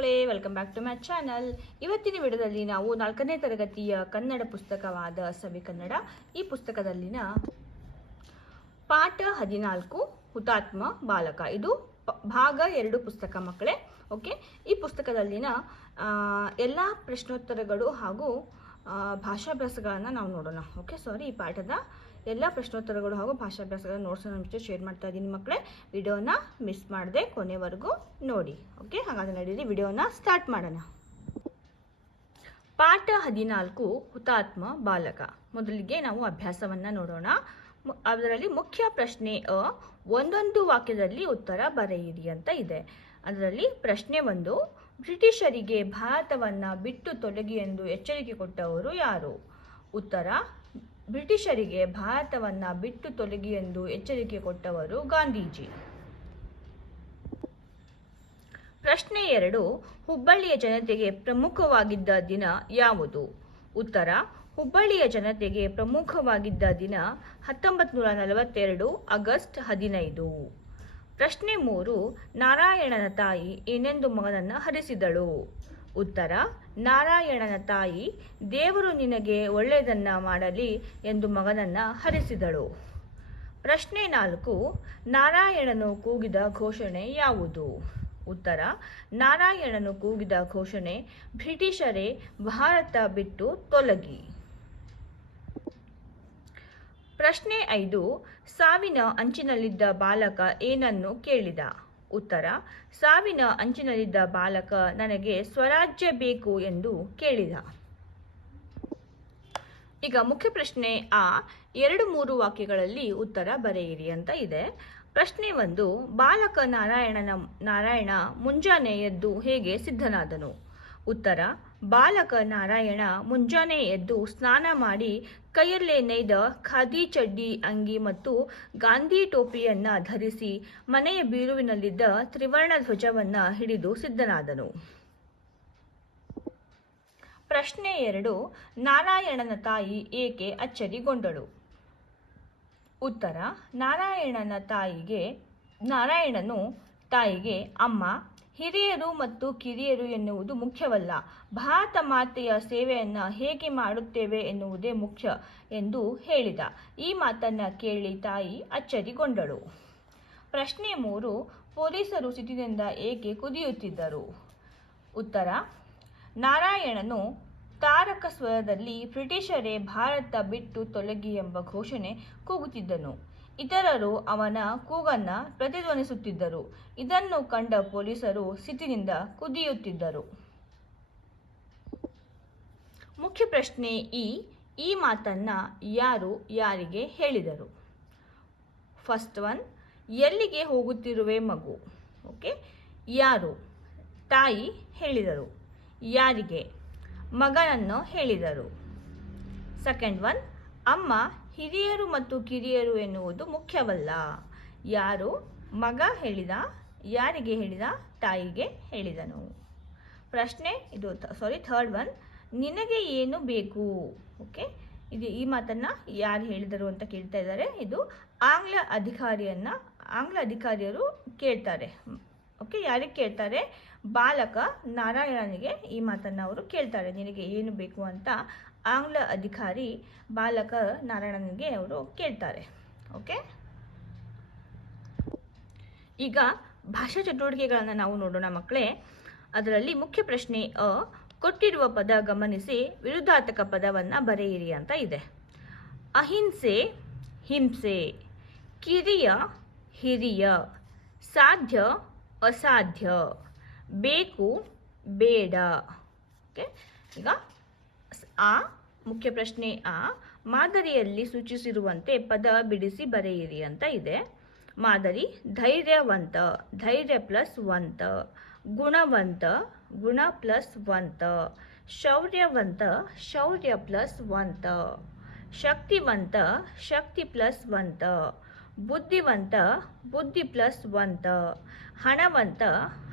ಮಕ್ಕಳೇ, welcome back to my channel. ಇವತ್ತಿನ ವಿಡಿಯೋದಲ್ಲಿ ನಾವು 4ನೇ ತರಗತಿಯ ಕನ್ನಡ ಪುಸ್ತಕವಾದ ಸವಿ ಕನ್ನಡ ಈ ಪುಸ್ತಕದಲ್ಲಿನ ಪಾಠ 14 ಹುತಾತ್ಮ ಬಾಲಕ, ಇದು ಭಾಗ 2 ಪುಸ್ತಕ ಮಕ್ಕಳೇ. ಓಕೆ, ಈ ಪುಸ್ತಕದಲ್ಲಿನ ಎಲ್ಲ ಪ್ರಶ್ನೋತ್ತರಗಳು ಹಾಗೂ ಭಾಷಾಭ್ಯಾಸಗಳನ್ನು ನಾವು ನೋಡೋಣ. ಓಕೆ, ಈ ಪಾಠದ ಎಲ್ಲ ಪ್ರಶ್ನೋತ್ತರಗಳು ಹಾಗೂ ಭಾಷಾಭ್ಯಾಸಗಳ ನೋಟ್ಸನ್ನು ನಮ್ಮ ಜೊತೆ ಶೇರ್ ಮಾಡ್ತಾ ಇದ್ದೀನಿ ಮಕ್ಕಳೇ. ವಿಡಿಯೋನ ಮಿಸ್ ಮಾಡದೆ ಕೊನೆವರೆಗೂ ನೋಡಿ. ಓಕೆ, ಹಾಗಾದರೆ ನಡೀರಿ ವಿಡಿಯೋನ ಸ್ಟಾರ್ಟ್ ಮಾಡೋಣ. ಪಾಠ 14 ಹುತಾತ್ಮ ಬಾಲಕ. ಮೊದಲಿಗೆ ನಾವು ಅಭ್ಯಾಸವನ್ನು ನೋಡೋಣ. ಅದರಲ್ಲಿ ಮುಖ್ಯ ಪ್ರಶ್ನೆ ಒಂದೊಂದು ವಾಕ್ಯದಲ್ಲಿ ಉತ್ತರ ಬರೆಯಿರಿ ಅಂತ ಇದೆ. ಅದರಲ್ಲಿ ಪ್ರಶ್ನೆ 1, ಬ್ರಿಟಿಷರಿಗೆ ಭಾರತವನ್ನು ಬಿಟ್ಟು ತೊಲಗಿ ಎಂದು ಎಚ್ಚರಿಕೆ ಕೊಟ್ಟವರು ಯಾರು? ಉತ್ತರ, ಬ್ರಿಟಿಷರಿಗೆ ಭಾರತವನ್ನು ಬಿಟ್ಟು ತೊಲಗಿ ಎಂದು ಎಚ್ಚರಿಕೆ ಕೊಟ್ಟವರು ಗಾಂಧೀಜಿ. ಪ್ರಶ್ನೆ 2, ಹುಬ್ಬಳ್ಳಿಯ ಜನತೆಗೆ ಪ್ರಮುಖವಾಗಿದ್ದ ದಿನ ಯಾವುದು? ಉತ್ತರ, ಹುಬ್ಬಳ್ಳಿಯ ಜನತೆಗೆ ಪ್ರಮುಖವಾಗಿದ್ದ ದಿನ 1942 ಆಗಸ್ಟ್ 15. ಪ್ರಶ್ನೆ 3, ನಾರಾಯಣನ ತಾಯಿ ಏನೆಂದು ಮಗನನ್ನು ಹರಿಸಿದಳು? ಉತ್ತರ, ನಾರಾಯಣನ ತಾಯಿ ದೇವರು ನಿನಗೆ ಒಳ್ಳೆಯದನ್ನು ಮಾಡಲಿ ಎಂದು ಮಗನನ್ನು ಹರಿಸಿದಳು. ಪ್ರಶ್ನೆ 4, ನಾರಾಯಣನು ಕೂಗಿದ ಘೋಷಣೆ ಯಾವುದು? ಉತ್ತರ, ನಾರಾಯಣನು ಕೂಗಿದ ಘೋಷಣೆ ಬ್ರಿಟಿಷರೇ ಭಾರತ ಬಿಟ್ಟು ತೊಲಗಿ. ಪ್ರಶ್ನೆ 5, ಸಾವಿನ ಅಂಚಿನಲ್ಲಿದ್ದ ಬಾಲಕ ಏನನ್ನು ಕೇಳಿದ? ಉತ್ತರ, ಸಾವಿನ ಅಂಚಿನಲ್ಲಿದ್ದ ಬಾಲಕ ನನಗೆ ಸ್ವರಾಜ್ಯ ಬೇಕು ಎಂದು ಕೇಳಿದ. ಈಗ ಮುಖ್ಯ ಪ್ರಶ್ನೆ 2-3 ವಾಕ್ಯಗಳಲ್ಲಿ ಉತ್ತರ ಬರೆಯಿರಿ ಅಂತ ಇದೆ. ಪ್ರಶ್ನೆ 1, ಬಾಲಕ ನಾರಾಯಣ ಮುಂಜಾನೆ ಎದ್ದು ಹೇಗೆ ಸಿದ್ಧನಾದನು? ಉತ್ತರ, ಬಾಲಕ ನಾರಾಯಣ ಮುಂಜಾನೆ ಎದ್ದು ಸ್ನಾನ ಮಾಡಿ ಕೈಯಲ್ಲೇ ನೇಯ್ದ ಖಾದಿ ಚಡ್ಡಿ ಅಂಗಿ ಮತ್ತು ಗಾಂಧಿ ಟೋಪಿಯನ್ನು ಧರಿಸಿ ಮನೆಯ ಬೀರುವಿನಲ್ಲಿದ್ದ ತ್ರಿವರ್ಣ ಧ್ವಜವನ್ನು ಹಿಡಿದು ಸಿದ್ಧನಾದನು. ಪ್ರಶ್ನೆ 2, ನಾರಾಯಣನ ತಾಯಿ ಏಕೆ ಅಚ್ಚರಿಗೊಂಡಳು? ಉತ್ತರ, ನಾರಾಯಣನು ತಾಯಿಗೆ ಅಮ್ಮ, ಹಿರಿಯರು ಮತ್ತು ಕಿರಿಯರು ಎನ್ನುವುದು ಮುಖ್ಯವಲ್ಲ, ಭಾರತ ಮಾತೆಯ ಸೇವೆಯನ್ನು ಹೇಗೆ ಮಾಡುತ್ತೇವೆ ಎನ್ನುವುದೇ ಮುಖ್ಯ ಎಂದು ಹೇಳಿದ. ಈ ಮಾತನ್ನು ಕೇಳಿ ತಾಯಿ ಅಚ್ಚರಿಗೊಂಡಳು. ಪ್ರಶ್ನೆ 3, ಪೊಲೀಸರು ಸಿಟ್ಟಿನಿಂದ ಏಕೆ ಕುದಿಯುತ್ತಿದ್ದರು? ಉತ್ತರ, ನಾರಾಯಣನು ತಾರಕ ಸ್ವರದಲ್ಲಿ ಬ್ರಿಟಿಷರೇ ಭಾರತ ಬಿಟ್ಟು ತೊಲಗಿ ಎಂಬ ಘೋಷಣೆ ಕೂಗುತ್ತಿದ್ದನು. ಇತರರು ಅವನ ಕೂಗನ್ನು ಪ್ರತಿಧ್ವನಿಸುತ್ತಿದ್ದರು. ಇದನ್ನು ಕಂಡ ಪೊಲೀಸರು ಸಿಟ್ಟಿನಿಂದ ಕುದಿಯುತ್ತಿದ್ದರು. ಮುಖ್ಯ ಪ್ರಶ್ನೆ ಈ ಮಾತನ್ನು ಯಾರು ಯಾರಿಗೆ ಹೇಳಿದರು? ಫಸ್ಟ್ 1, ಎಲ್ಲಿಗೆ ಹೋಗುತ್ತಿರುವೆ ಮಗು? ಓಕೆ, ಯಾರು? ತಾಯಿ ಹೇಳಿದರು. ಯಾರಿಗೆ? ಮಗನನ್ನು ಹೇಳಿದರು. ಸೆಕೆಂಡ್ 1, ಅಮ್ಮ, ಹಿರಿಯರು ಮತ್ತು ಕಿರಿಯರು ಎನ್ನುವುದು ಮುಖ್ಯವಲ್ಲ. ಯಾರು? ಮಗ ಹೇಳಿದ. ಯಾರಿಗೆ ಹೇಳಿದ? ತಾಯಿಗೆ ಹೇಳಿದನು. ಪ್ರಶ್ನೆ ಥರ್ಡ್ 1, ನಿನಗೆ ಏನು ಬೇಕು? ಓಕೆ, ಈ ಮಾತನ್ನು ಯಾರು ಹೇಳಿದರು ಅಂತ ಕೇಳ್ತಾ ಇದ್ದಾರೆ. ಇದು ಆಂಗ್ಲ ಅಧಿಕಾರಿಯರು ಕೇಳ್ತಾರೆ. ಓಕೆ, ಯಾರಿಗೆ ಕೇಳ್ತಾರೆ? ಬಾಲಕ ನಾರಾಯಣನಿಗೆ ಈ ಮಾತನ್ನು ಅವರು ಕೇಳ್ತಾರೆ. ನಿನಗೆ ಏನು ಬೇಕು ಅಂತ ಆಂಗ್ಲ ಅಧಿಕಾರಿ ಬಾಲಕ ನಾರಾಯಣನಿಗೆ ಅವರು ಕೇಳ್ತಾರೆ. ಓಕೆ, ಈಗ ಭಾಷಾ ಚಟುವಟಿಕೆಗಳನ್ನು ನಾವು ನೋಡೋಣ ಮಕ್ಕಳೇ. ಅದರಲ್ಲಿ ಮುಖ್ಯ ಪ್ರಶ್ನೆ ಕೊಟ್ಟಿರುವ ಪದ ಗಮನಿಸಿ ವಿರುದ್ಧಾರ್ಥಕ ಪದವನ್ನು ಬರೆಯಿರಿ ಅಂತ ಇದೆ. ಅಹಿಂಸೆ, ಹಿಂಸೆ. ಕಿರಿಯ, ಹಿರಿಯ. ಸಾಧ್ಯ, ಅಸಾಧ್ಯ. ಬೇಕು, ಬೇಡ. ಓಕೆ, ಈಗ ಮುಖ್ಯ ಪ್ರಶ್ನೆ ಮಾದರಿಯಲ್ಲಿ ಸೂಚಿಸಿರುವಂತೆ ಪದ ಬಿಡಿಸಿ ಬರೆಯಿರಿ ಅಂತ ಇದೆ. ಮಾದರಿ, ಧೈರ್ಯವಂತ, ಧೈರ್ಯ ಪ್ಲಸ್ ವಂತ. ಗುಣವಂತ, ಗುಣ ಪ್ಲಸ್ ವಂತ. ಶೌರ್ಯವಂತ, ಶೌರ್ಯ ಪ್ಲಸ್ ವಂತ. ಶಕ್ತಿವಂತ, ಶಕ್ತಿ ಪ್ಲಸ್ ವಂತ. ಬುದ್ಧಿವಂತ, ಬುದ್ಧಿ ಪ್ಲಸ್ ವಂತ. ಹಣವಂತ,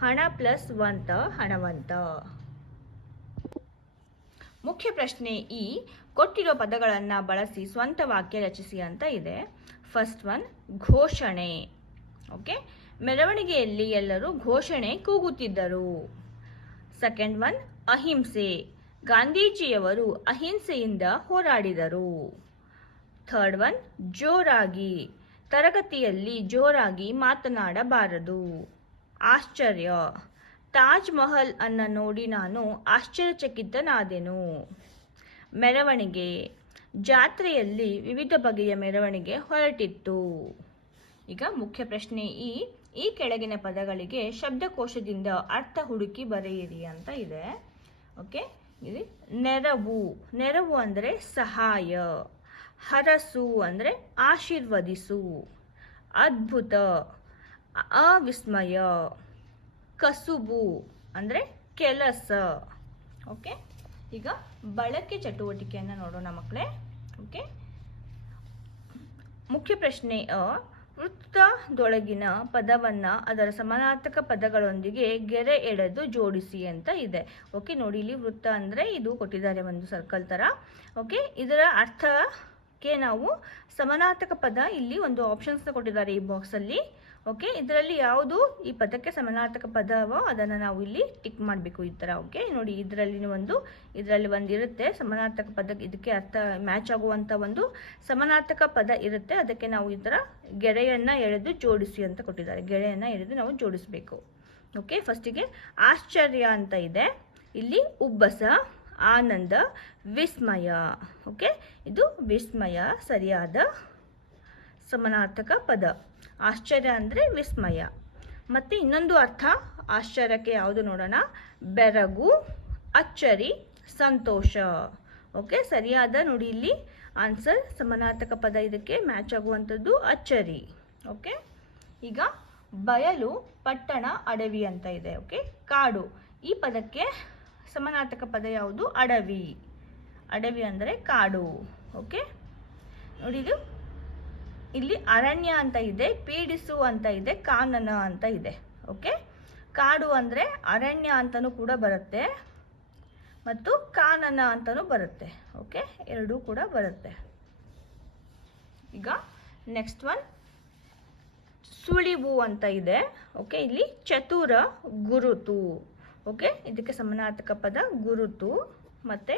ಹಣ ಪ್ಲಸ್ ವಂತ, ಹಣವಂತ. ಮುಖ್ಯ ಪ್ರಶ್ನೆ ಕೊಟ್ಟಿರೋ ಪದಗಳನ್ನು ಬಳಸಿ ಸ್ವಂತ ವಾಕ್ಯ ರಚಿಸಿ ಅಂತ ಇದೆ. ಫಸ್ಟ್ 1, ಘೋಷಣೆ. ಓಕೆ, ಮೆರವಣಿಗೆಯಲ್ಲಿ ಎಲ್ಲರೂ ಘೋಷಣೆ ಕೂಗುತ್ತಿದ್ದರು. ಸೆಕೆಂಡ್ ಒನ್ ಅಹಿಂಸೆ, ಗಾಂಧೀಜಿಯವರು ಅಹಿಂಸೆಯಿಂದ ಹೋರಾಡಿದರು. ಥರ್ಡ್ ಒನ್ ಜೋರಾಗಿ, ತರಗತಿಯಲ್ಲಿ ಜೋರಾಗಿ ಮಾತನಾಡಬಾರದು. ಆಶ್ಚರ್ಯ, ತಾಜ್ ಮಹಲ್ ಅನ್ನು ನೋಡಿ ನಾನು ಆಶ್ಚರ್ಯಚಕಿತನಾದೆನು. ಮೆರವಣಿಗೆ, ಜಾತ್ರೆಯಲ್ಲಿ ವಿವಿಧ ಬಗೆಯ ಮೆರವಣಿಗೆ ಹೊರಟಿತ್ತು. ಈಗ ಮುಖ್ಯ ಪ್ರಶ್ನೆ ಈ ಕೆಳಗಿನ ಪದಗಳಿಗೆ ಶಬ್ದಕೋಶದಿಂದ ಅರ್ಥ ಹುಡುಕಿ ಬರೆಯಿರಿ ಅಂತ ಇದೆ. ಓಕೆ, ಇದು ನೆರವು, ನೆರವು ಅಂದರೆ ಸಹಾಯ. ಹರಸು ಅಂದರೆ ಆಶೀರ್ವದಿಸು. ಅದ್ಭುತ, ಅವಿಸ್ಮಯ. ಕಸುಬು ಅಂದರೆ ಕೆಲಸ. ಓಕೆ, ಈಗ ಬಳಕೆ ಚಟುವಟಿಕೆಯನ್ನು ನೋಡೋಣ ಮಕ್ಕಳೇ. ಓಕೆ, ಮುಖ್ಯ ಪ್ರಶ್ನೆ ವೃತ್ತದೊಳಗಿನ ಪದವನ್ನು ಅದರ ಸಮಾನಾರ್ಥಕ ಪದಗಳೊಂದಿಗೆ ಗೆರೆ ಎಳೆದು ಜೋಡಿಸಿ ಅಂತ ಇದೆ. ಓಕೆ, ನೋಡಿ ಇಲ್ಲಿ ವೃತ್ತ ಅಂದರೆ ಇದು ಕೊಟ್ಟಿದ್ದಾರೆ ಒಂದು ಸರ್ಕಲ್ ಥರ. ಓಕೆ, ಇದರ ಅರ್ಥಕ್ಕೆ ನಾವು ಸಮಾನಾರ್ಥಕ ಪದ ಇಲ್ಲಿ ಒಂದು ಆಪ್ಷನ್ಸ್ನ ಕೊಟ್ಟಿದ್ದಾರೆ ಈ ಬಾಕ್ಸಲ್ಲಿ. ಓಕೆ, ಇದರಲ್ಲಿ ಯಾವುದು ಈ ಪದಕ್ಕೆ ಸಮಾನಾರ್ಥಕ ಪದವೋ ಅದನ್ನು ನಾವು ಇಲ್ಲಿ ಟಿಕ್ ಮಾಡಬೇಕು ಈ ಥರ. ಓಕೆ, ನೋಡಿ ಇದರಲ್ಲಿ ಒಂದು ಇರುತ್ತೆ ಸಮಾನಾರ್ಥಕ ಪದ, ಇದಕ್ಕೆ ಅರ್ಥ ಮ್ಯಾಚ್ ಆಗುವಂಥ ಒಂದು ಸಮಾನಾರ್ಥಕ ಪದ ಇರುತ್ತೆ. ಅದಕ್ಕೆ ನಾವು ಈ ಥರ ಗೆರೆಯನ್ನು ಎಳೆದು ಜೋಡಿಸಿ ಅಂತ ಕೊಟ್ಟಿದ್ದಾರೆ. ಗೆರೆಯನ್ನು ಎಳೆದು ನಾವು ಜೋಡಿಸಬೇಕು. ಓಕೆ, ಫಸ್ಟಿಗೆ ಆಶ್ಚರ್ಯ ಅಂತ ಇದೆ, ಇಲ್ಲಿ ಉಬ್ಬಸ, ಆನಂದ, ವಿಸ್ಮಯ. ಓಕೆ, ಇದು ವಿಸ್ಮಯ ಸರಿಯಾದ ಸಮಾನಾರ್ಥಕ ಪದ. ಆಶ್ಚರ್ಯ ಅಂದರೆ ವಿಸ್ಮಯ. ಮತ್ತು ಇನ್ನೊಂದು ಅರ್ಥ ಆಶ್ಚರ್ಯಕ್ಕೆ ಯಾವುದು ನೋಡೋಣ, ಬೆರಗು, ಅಚ್ಚರಿ, ಸಂತೋಷ. ಓಕೆ, ಸರಿಯಾದ ನೋಡಿ ಇಲ್ಲಿ ಆನ್ಸರ್ ಸಮಾನಾರ್ಥಕ ಪದ ಇದಕ್ಕೆ ಮ್ಯಾಚ್ ಆಗುವಂಥದ್ದು ಅಚ್ಚರಿ. ಓಕೆ, ಈಗ ಬಯಲು, ಪಟ್ಟಣ, ಅಡವಿ ಅಂತ ಇದೆ. ಓಕೆ, ಕಾಡು, ಈ ಪದಕ್ಕೆ ಸಮಾನಾರ್ಥಕ ಪದ ಯಾವುದು, ಅಡವಿ. ಅಡವಿ ಅಂದರೆ ಕಾಡು. ಓಕೆ, ನೋಡಿ ಇದು ಇಲ್ಲಿ ಅರಣ್ಯ ಅಂತ ಇದೆ, ಪೀಡಿಸು ಅಂತ ಇದೆ, ಕಾನನ ಅಂತ ಇದೆ. ಓಕೆ, ಕಾಡು ಅಂದರೆ ಅರಣ್ಯ ಅಂತಲೂ ಕೂಡ ಬರುತ್ತೆ ಮತ್ತು ಕಾನನ ಅಂತಲೂ ಬರುತ್ತೆ. ಓಕೆ, ಎರಡೂ ಕೂಡ ಬರುತ್ತೆ. ಈಗ ನೆಕ್ಸ್ಟ್ ಒನ್ ಸುಳಿವು ಅಂತ ಇದೆ. ಓಕೆ, ಇಲ್ಲಿ ಚತುರ, ಗುರುತು. ಓಕೆ, ಇದಕ್ಕೆ ಸಮಾನಾರ್ಥಕ ಪದ ಗುರುತು. ಮತ್ತು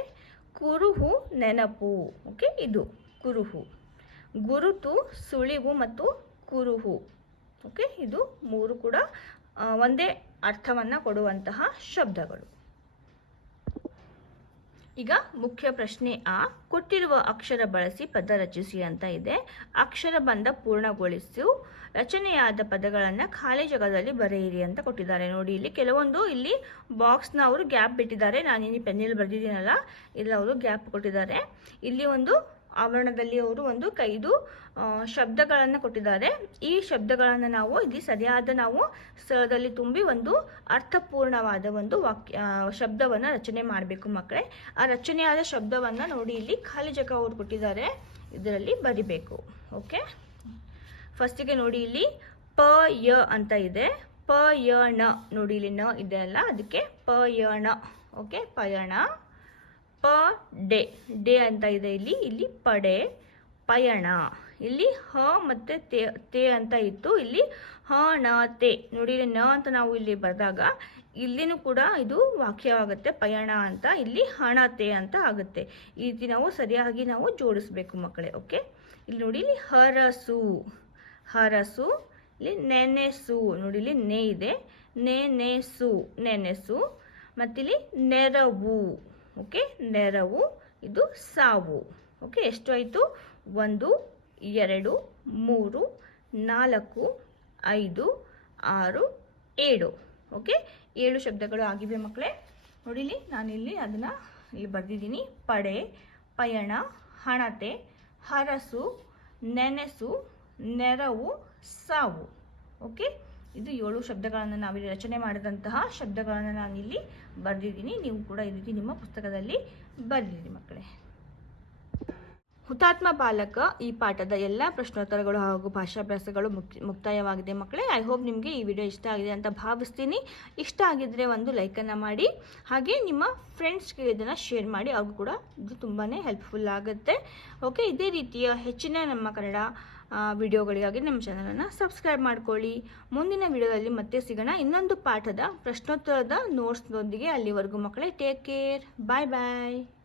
ಕುರುಹು, ನೆನಪು. ಓಕೆ, ಇದು ಕುರುಹು. ಗುರುತು, ಸುಳಿವು ಮತ್ತು ಕುರುಹು. ಓಕೆ, ಇದು ಮೂರು ಕೂಡ ಒಂದೇ ಅರ್ಥವನ್ನು ಕೊಡುವಂತಹ ಶಬ್ದಗಳು. ಈಗ ಮುಖ್ಯ ಪ್ರಶ್ನೆ ಕೊಟ್ಟಿರುವ ಅಕ್ಷರ ಬಳಸಿ ಪದ ರಚಿಸಿ ಅಂತ ಇದೆ. ಅಕ್ಷರ ಬಂಧ ಪೂರ್ಣಗೊಳಿಸು, ರಚನೆಯಾದ ಪದಗಳನ್ನು ಖಾಲಿ ಜಾಗದಲ್ಲಿ ಬರೆಯಿರಿ ಅಂತ ಕೊಟ್ಟಿದ್ದಾರೆ. ನೋಡಿ ಇಲ್ಲಿ ಕೆಲವೊಂದು ಇಲ್ಲಿ ಬಾಕ್ಸ್ನ ಅವರು ಗ್ಯಾಪ್ ಬಿಟ್ಟಿದ್ದಾರೆ. ನಾನು ಇಲ್ಲಿ ಪೆನ್ನಲ್ಲಿ ಬರೆದಿದ್ದೀನಲ್ಲ, ಇಲ್ಲಿ ಅವರು ಗ್ಯಾಪ್ ಕೊಟ್ಟಿದ್ದಾರೆ. ಇಲ್ಲಿ ಒಂದು ಆವರಣದಲ್ಲಿ ಅವರು ಒಂದು 5 ಶಬ್ದಗಳನ್ನು ಕೊಟ್ಟಿದ್ದಾರೆ. ಈ ಶಬ್ದಗಳನ್ನು ನಾವು ಇಲ್ಲಿ ಸರಿಯಾದ ನಾವು ಸ್ಥಳದಲ್ಲಿ ತುಂಬಿ ಒಂದು ಅರ್ಥಪೂರ್ಣವಾದ ಒಂದು ಶಬ್ದವನ್ನು ರಚನೆ ಮಾಡಬೇಕು ಮಕ್ಕಳೇ. ಆ ರಚನೆಯಾದ ಶಬ್ದವನ್ನು ನೋಡಿ ಇಲ್ಲಿ ಖಾಲಿ ಜಾಗ ಅವರು ಕೊಟ್ಟಿದ್ದಾರೆ, ಇದರಲ್ಲಿ ಬರಿಬೇಕು. ಓಕೆ, ಫಸ್ಟಿಗೆ ನೋಡಿ ಇಲ್ಲಿ ಪ ಯ ಅಂತ ಇದೆ. ಪ ಯ ಣ ನೋಡಿ ಇಲ್ಲಿ ನ ಇದೆ ಅಲ್ಲ, ಅದಕ್ಕೆ ಪ ಯ ಣ. ಓಕೆ, ಪಯಣ. ಪ ಡೆ, ಡೆ ಅಂತ ಇದೆ ಇಲ್ಲಿ ಪಡೆ, ಪಯಣ. ಇಲ್ಲಿ ಹ ಮತ್ತು ತೇ ಅಂತ ಇತ್ತು, ಇಲ್ಲಿ ಹ ಣ ತೆ. ನೋಡಿ ಇಲ್ಲಿ ನ ಅಂತ ನಾವು ಇಲ್ಲಿ ಬರೆದಾಗ ಇಲ್ಲಿನೂ ಕೂಡ ಇದು ವಾಕ್ಯವಾಗುತ್ತೆ ಪಯಣ ಅಂತ, ಇಲ್ಲಿ ಹಣತೆ ಅಂತ ಆಗುತ್ತೆ. ಈ ರೀತಿ ನಾವು ಸರಿಯಾಗಿ ನಾವು ಜೋಡಿಸ್ಬೇಕು ಮಕ್ಕಳೇ. ಓಕೆ, ಇಲ್ಲಿ ನೋಡಿ ಇಲ್ಲಿ ಹರಸು, ಹರಸು. ಇಲ್ಲಿ ನೆನೆಸು, ನೋಡಿ ಇಲ್ಲಿ ನೇ ಇದೆ, ನೆನೆಸು, ನೆನೆಸು. ಮತ್ತಿಲ್ಲಿ ನೆರವು. ಓಕೆ, ನೆರವು, ಇದು ಸಾವು. ಓಕೆ, ಎಷ್ಟು ಆಯಿತು, 1 2 3 4 5 6 7. ಓಕೆ, 7 ಶಬ್ದಗಳು ಆಗಿವೆ ಮಕ್ಕಳೇ. ನೋಡಿ ಇಲ್ಲಿ ನಾನಿಲ್ಲಿ ಅದನ್ನು ಇಲ್ಲಿ ಬರೆದಿದ್ದೀನಿ. ಪಡೆ, ಪಯಣ, ಹಣತೆ, ಹರಸು, ನೆನೆಸು, ನೆರವು, ಸಾವು. ಓಕೆ, ಇದು 7 ಶಬ್ದಗಳನ್ನು ನಾವಿಲ್ಲಿ ರಚನೆ ಮಾಡಿದಂತಹ ಶಬ್ದಗಳನ್ನು ನಾನಿಲ್ಲಿ ಬರೆದಿದ್ದೀನಿ. ನೀವು ಕೂಡ ಈ ರೀತಿ ನಿಮ್ಮ ಪುಸ್ತಕದಲ್ಲಿ ಬರೆದಿರಿ ಮಕ್ಕಳೇ. ಹುತಾತ್ಮ ಬಾಲಕ ಈ ಪಾಠದ ಎಲ್ಲ ಪ್ರಶ್ನೋತ್ತರಗಳು ಹಾಗೂ ಭಾಷಾಭ್ಯಾಸಗಳು ಮುಕ್ತಾಯವಾಗಿದೆ ಮಕ್ಕಳೇ. ಐ ಹೋಪ್ ನಿಮಗೆ ಈ ವಿಡಿಯೋ ಇಷ್ಟ ಆಗಿದೆ ಅಂತ ಭಾವಿಸ್ತೀನಿ. ಇಷ್ಟ ಆಗಿದ್ದರೆ ಒಂದು ಲೈಕನ್ನು ಮಾಡಿ, ಹಾಗೆ ನಿಮ್ಮ ಫ್ರೆಂಡ್ಸ್ಗೆ ಇದನ್ನು ಶೇರ್ ಮಾಡಿ, ಅವ್ರಿಗೂ ಕೂಡ ಇದು ತುಂಬಾ ಹೆಲ್ಪ್ಫುಲ್ ಆಗುತ್ತೆ. ಓಕೆ, ಇದೇ ರೀತಿಯ ಹೆಚ್ಚಿನ ನಮ್ಮ ಕನ್ನಡ ವಿಡಿಯೋಗಳಿಗಾಗಿ ನಮ್ಮ ಚಾನಲನ್ನು ಸಬ್ಸ್ಕ್ರೈಬ್ ಮಾಡ್ಕೊಳ್ಳಿ. ಮುಂದಿನ ವಿಡಿಯೋದಲ್ಲಿ ಮತ್ತೆ ಸಿಗೋಣ ಇನ್ನೊಂದು ಪಾಠದ ಪ್ರಶ್ನೋತ್ತರದ ನೋಟ್ಸ್ನೊಂದಿಗೆ. ಅಲ್ಲಿವರೆಗೂ ಮಕ್ಕಳೇ ಟೇಕ್ ಕೇರ್. ಬಾಯ್ ಬಾಯ್.